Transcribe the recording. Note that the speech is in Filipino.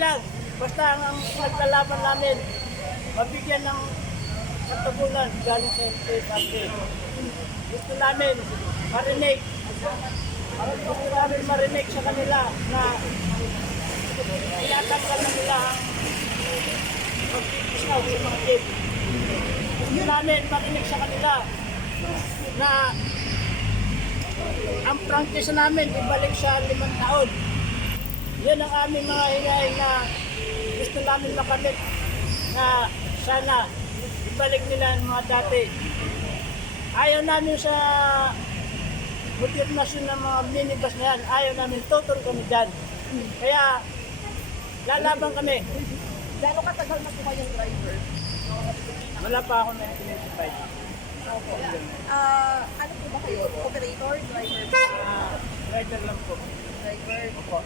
lang. Basta ang, ang namin, mabigyan ng katagulan galing sa FPSRD. Gusto namin marinig. Gusto namin marinig sa kanila na tinatanggal na nila ang pag-isnaw sa mga team. Gusto namin marinig sa kanila na ang practice namin ibalik sa limang taon. Yan ang aming mga hinahin na gusto namin makamit na sana ibalik nila ang mga dati. Ayaw namin sa modernasyon ng mga minibus na yan. Ayaw namin tutol kami dyan. Kaya lalaban kami. Gano'ng katagal na po kayong driver? Wala pa ako na 25. Ah, ano po ba kayo? Operator, driver, Ah, rider lang po. driver. Opo.